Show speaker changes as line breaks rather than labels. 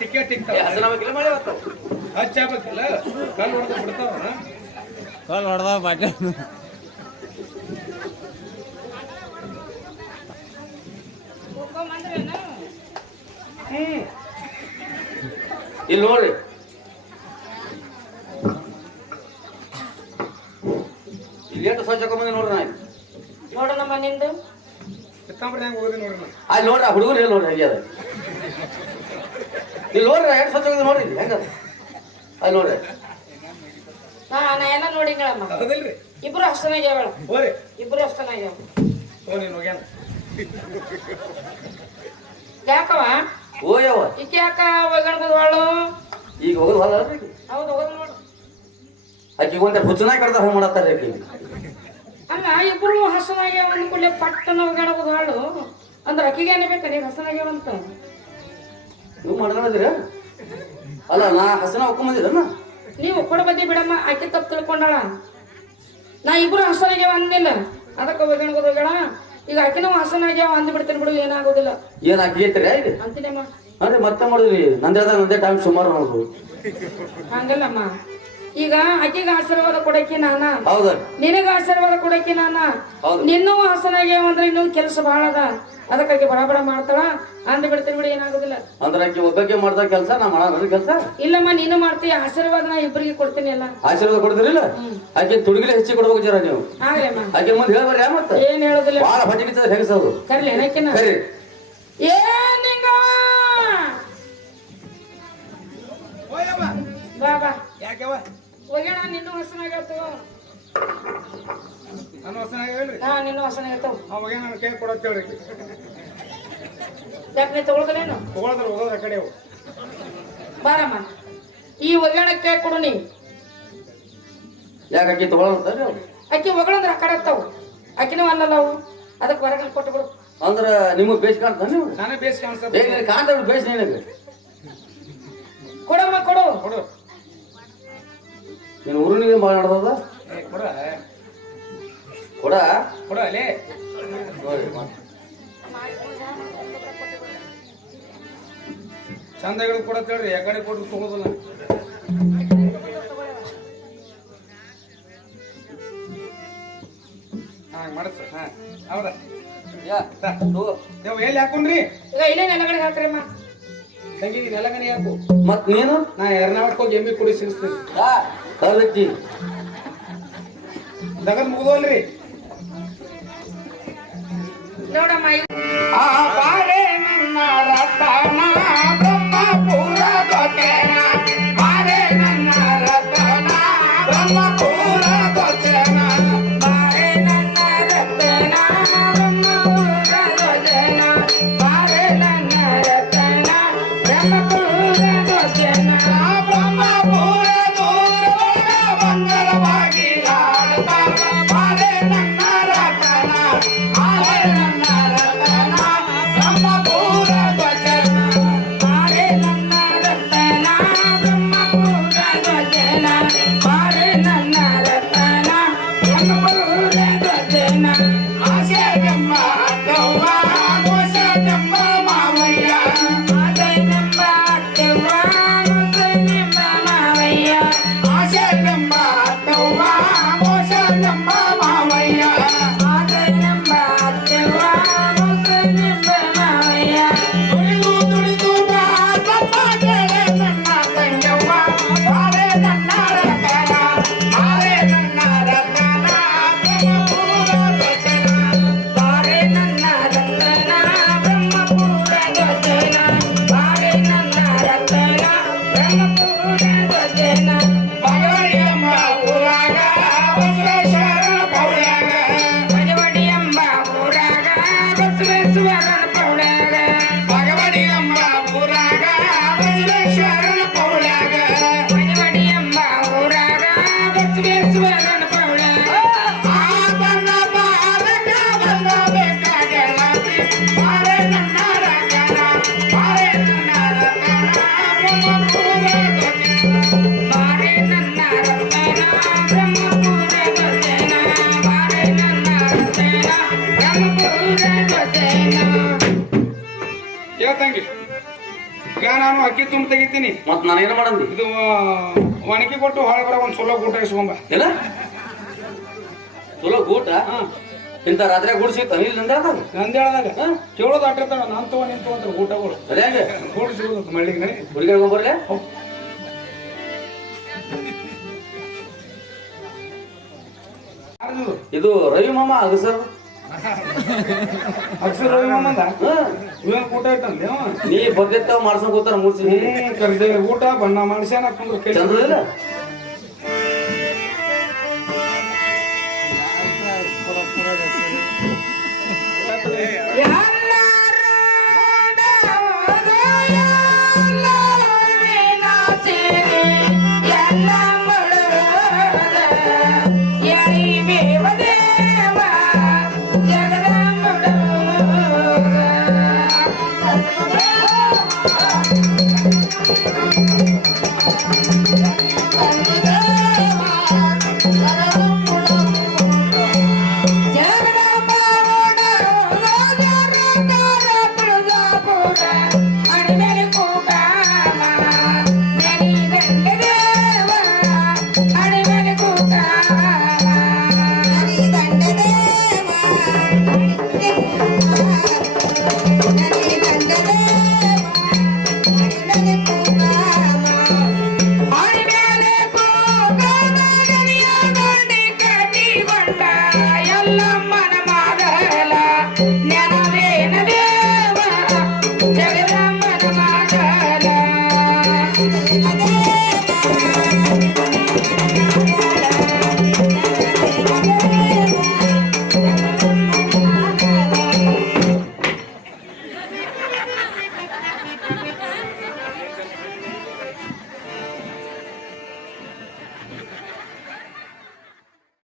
Ticket
ಏ,
ಇಕ್ತಾವ
ಹಸನ ಬೇಕಿಲ್ಲ ಮಳೆ ಬರ್ತಾವ
ಹಚ್ಚಾಬೇಕಿಲ್ಲ ಕಲ್ಲು ಹೊಡೆದು ಬಿಡ್ತಾವ?
ಕಲ್ ಹೊಡೆದ
ಹ್ಮ್
ಇಲ್ಲಿ ನೋಡ್ರಿ. ಇಲ್ಲಿ ಎಷ್ಟು ಸ್ವಚ್ಛ ಹಾಕೊಂಬಂದೆ ನೋಡ್ರಿ ನಾ
ನೋಡೋಣ. ಮನೆಯಿಂದ
ಅಲ್ಲಿ ನೋಡ್ರಿ ಆ ಹುಡುಗರು ಹೇಳಿ ನೋಡ್ರಿ ಹಂಗೆ ಅದ. ಇಲ್ಲಿ ನೋಡ್ರಿ ಹೆಂಗ್ ಸ್ವಚ್ಛ ನೋಡ್ರಿ ಇಲ್ಲಿ ಹೆಂಗ ಅಲ್ಲಿ ನೋಡ್ರಿ.
ನಾ ನಾ ಎಲ್ಲ ನೋಡಿಗಳಮ್ಮ ಇಬ್ರು
ಹೋರಿ.
ಇಬ್ರು ಅಷ್ಟನಾಗ್ಯಾವ
ಓ ನೀನು ಹೋಗ್ಯಾನ.
ಯಾಕವ
ಓಯವ್ವ
ಈಕೆ ಯಾಕ ಬಾಳು
ಈಗ ಹೋಗಲ್ ಹೊಲ
ಹೌದು ಹೋಗೋದು ನೋಡು.
ಆಕಿ ಒಂದೇ ಹುಚ್ಚನಾಗ ಕಡ್ದ ಹಂಗೆ ರೀ ಆಕಿ?
ಅಲ್ಲ ಇಬ್ರು ಹಸನಾಗ್ಯಾವ ಪಟ್ಟನ ಪಟ್ಟನ ಒಗಣಬದ್ವಾಳು ಅಂದ್ರೆ ಅಕ್ಕಿಗೆ ಏನ್ಬೇಕ ನೀನ್ ಹಸನಾಗ್ಯಾವಂತ?
ನೀವು ಮಾಡ್ಕೊಂಡಿದ್ದೀರ ಅಲ್ಲ ನಾ ಹಸನ ಹಾಕೊಂಬಂದಿರನ
ನೀವು ಕೊಡ ಬಂದಿ ಬಿಡಮ್ಮ ಆಕೆ ತಪ್ಪು ತಿಳ್ಕೊಂಡಾಳ. ನಾ ಇಬ್ರು ಹಸನಾಗ್ಯಾವ ಅಂದಿಲ್ಲ. ಅದಕ್ಕೆ ಹೋಗ್ಯಾಣ ಹೋಗ್ಯಾಳ? ಈಗ ಆಕಿನೂ ಹಸನಾಗ್ಯಾವ ಅಂದ್ಬಿಡ್ತೇನೆ ಬಿಡು ಏನಾಗೋದಿಲ್ಲ.
ಏನ್ ಆಕಿ ಇದು
ಅಂತೀನಮ್ಮ
ಅಂದ್ರೆ ಮತ್ತೆ ಮಾಡಿದ್ರಿ? ನಂದೇ ನಂದೇ ಟೈಮ್ ಸುಮಾರು ನೋಡ್ರಿ
ಹಂಗಲ್ಲಮ್ಮ. ಈಗ ಆಕೆಗೆ ಆಶೀರ್ವಾದ ಕೊಡಕ್ಕೆ ನಾನ?
ಹೌದ.
ನಿನಗ ಆಶೀರ್ವಾದ ಕೊಡಕ್ಕೆ ನಾನ?
ಹೌದು.
ನಿನ್ನೂ ಹಸನಾಗ್ಯಾವ ಅಂದ್ರೆ ಇನ್ನೊಂದು ಕೆಲಸ ಬಹಳ ಅದ. ಅದಕ್ಕಾಗಿ ಬಡ ಬಡ ಮಾಡ್ತಾಳ. ಅಂದ್ ಬಿಡ್ತೀನಿ ಬಿಡಿ ಏನಾಗುದಿಲ್ಲ.
ಅಂದ್ರೆ ಆಕೆ ಒಬ್ಬಕ್ಕೆ ಮಾಡ್ದ ಕೆಲಸ ನಾ ಮಾಡ ಕೆಲಸ?
ಇಲ್ಲಮ್ಮ ನೀನು ಮಾಡ್ತೀಯ ಆಶೀರ್ವಾದ ನಾ ಇಬ್ಬರಿಗೆ ಕೊಡ್ತೀನಿ ಅಲ್ಲ
ಆಶೀರ್ವಾದ ಕೊಡ್ತಿರಿಲ್ಲ ಆಕೆ ತುಡುಗಿಲೆ ಹೆಚ್ಚಿ ಕೊಡ್ಬೇಕು ಜರ ನೀವು.
ಆಗ್ಲಮ್ಮ
ಆಕೆ ಮುಂದೆ ಹೇಳ್ಬಾರ್ರಿ ಮತ್ತೆ?
ಏನ್ ಹೇಳೋದಿಲ್ಲ.
ಹೊಟ್ಟೆ ಕಿಚ್ಚದ ಹೆಂಗಸದು.
ಕರ್ಲಿ ಏನಕ್ಕಿನ
ಸರಿ.
ಬಾ ಬಾ.
ಯಾಕೆವ
ಹೋಗ್ಯಾಣ ನಿನ್ನೂ ಹಸನಾಗತ್ತು
ನನ್ನ ಹೊಸ ಹೇಳ್ರಿ.
ಹಾ ನಿನ್ನೂ ಹಸನಾಗತ್ತವ
ಅವ ಹೋಗ್ಯಾನ ನನ್ನ ಕೈ ಕೊಡೋಕ್ ಹೇಳ್ರಿ
ಯಾಕೆ ನೀ ತಗೊಳ್ಕಲೇನು?
ತಗೊಳದ್ರ ಹೋಗೋದ್ರ ಆ ಕಡೆ ಅವು
ಬಾರಮ್ಮ. ಈ ಒಗ್ಗರಣಕ್ಕೆ ಕೊಡು ನೀ.
ಯಾಕೆ ಅಕ್ಕಿ ತಗೊಳಂತಾರ್ರಿ ಅವ್ರು
ಅಕ್ಕಿ ಒಗಳಂದ್ರ ಆ ಕಡೆ ಹತ್ತಾವು. ಅಕ್ಕಿನೂ ಅಲ್ಲಲ್ಲ ಅವು. ಅದಕ್ಕೆ ಹೊರಗಡೆ ಕೊಟ್ಟು ಬಿಡು.
ಅಂದ್ರ ನಿಮಗ್ ಬೇಸ್ ಕಾಣ್ತಾನ ನೀವು?
ನಾನೇ ಬೇಸ್ ಕಾಣಿಸ್ತದೆ
ಕಾಣ್ತಾವ ಬೇಸ್ ನಿನಗೆ.
ಕೊಡಮ್ಮ ಕೊಡು.
ಕೊಡು.
ನೀನು ಮಾತಾಡ್ದದ?
ಏ ಕೊಡ.
ಕೊಡ
ಕೊಡ ಅಲ್ಲೇ. ಚಂದಗಳು ಕೊಡತ್ ಹೇಳ್ರಿ ಆ ಕಡೆ ಕೊಟ್ಟು ತಗೋದಲ್ಲ. ಹಾ ಮಾಡತ್ ಹಾ ಹೌದಾ
ಯಾ, ತಗೋ.
ದೇವ್ ಎಲ್ಲಿ ಹಾಕೊಂಡ್ರಿ?
ಈಗ ಇಲ್ಲೇ ನೆಲಗಡೆ ಹಾಕ್ರಮ್ಮ
ತಂಗಿದಿ ನೆಲಗಡೆ ಹಾಕು.
ಮತ್ ನೀನು
ನಾ ಎರ್ನಾಳಕ್ಕೆ ಹೋಗಿ ಎಮ್ಮಿ ಕುಡಿ ಸಿಗಿಸ್ತೀನಿ
ಯಾ, ಕಲ್ಲಚ್ಚಿ
ದಗದ್ ಮುಗಿದೋಲ್ರಿ
ನೋಡಮ್ಮ ಇವ್-
ಆ ಬಾರೆ ನನ್ನ ರತನ ಈಗ ನಾನು ಅಕ್ಕಿ ತುಂಬ ತೆಗಿತೀನಿ.
ಮತ್ತೆ ನಾನು ಏನು ಮಾಡಂದಿ?
ಇದು ಒಣಗಿ ಕೊಟ್ಟು ಹೊಳೆ ಬರೋ ಒಂದು ಸೊಲೋ ಗೂಟ ಇಸ್ಕೊಂಬ.
ಏನ? ಚಲೋ ಊಟ ಇಂತ ರಾತ್ರಿ ಗುಡ್ ಸಿಗ್ತಾವ ಇಲ್ಲಿ ನಂದ
ನಂದ್ ಹೇಳ್ದಾಗ ಕೇಳೋದು ಅಟ್ಟಿರ್ತಾವ ನಾನು ತಗೋ ನಿಂತು ಅಂತ ಊಟಗಳು
ಅದೇ ಹಂಗೆ.
ಕೂಡಿ ಸಿಗೋದು ಮಳ್ಳಿಗೆ
ಹುಡುಗಿ ಬರ್ಲೆ? ಇದು ರವಿ ಮಾಮ ಅಗಸರ್.
ಅಕ್ಷರ ರವಿ ಮಾಮಂದ?
ಹಾ.
ಇವನ್ ಊಟ ಐತಂದ
ನೀ ಬಗ್ಗೆತ್ತ ಮಾಡ್ಸಕ್ ಕೂತಾರ ಮೂರ್ಸಿ
ಕರೆದೇ ಊಟ ಬಣ್ಣ ಮನುಷ್ಯನ ಹಾಕೊಂಡ್ರೆ ಚಂದ್ರದಿಲ್ಲ
ಯಾರ ಎಲ್ಲ ಮಳ ಯಾರಿ ಬೇವದೇವಾ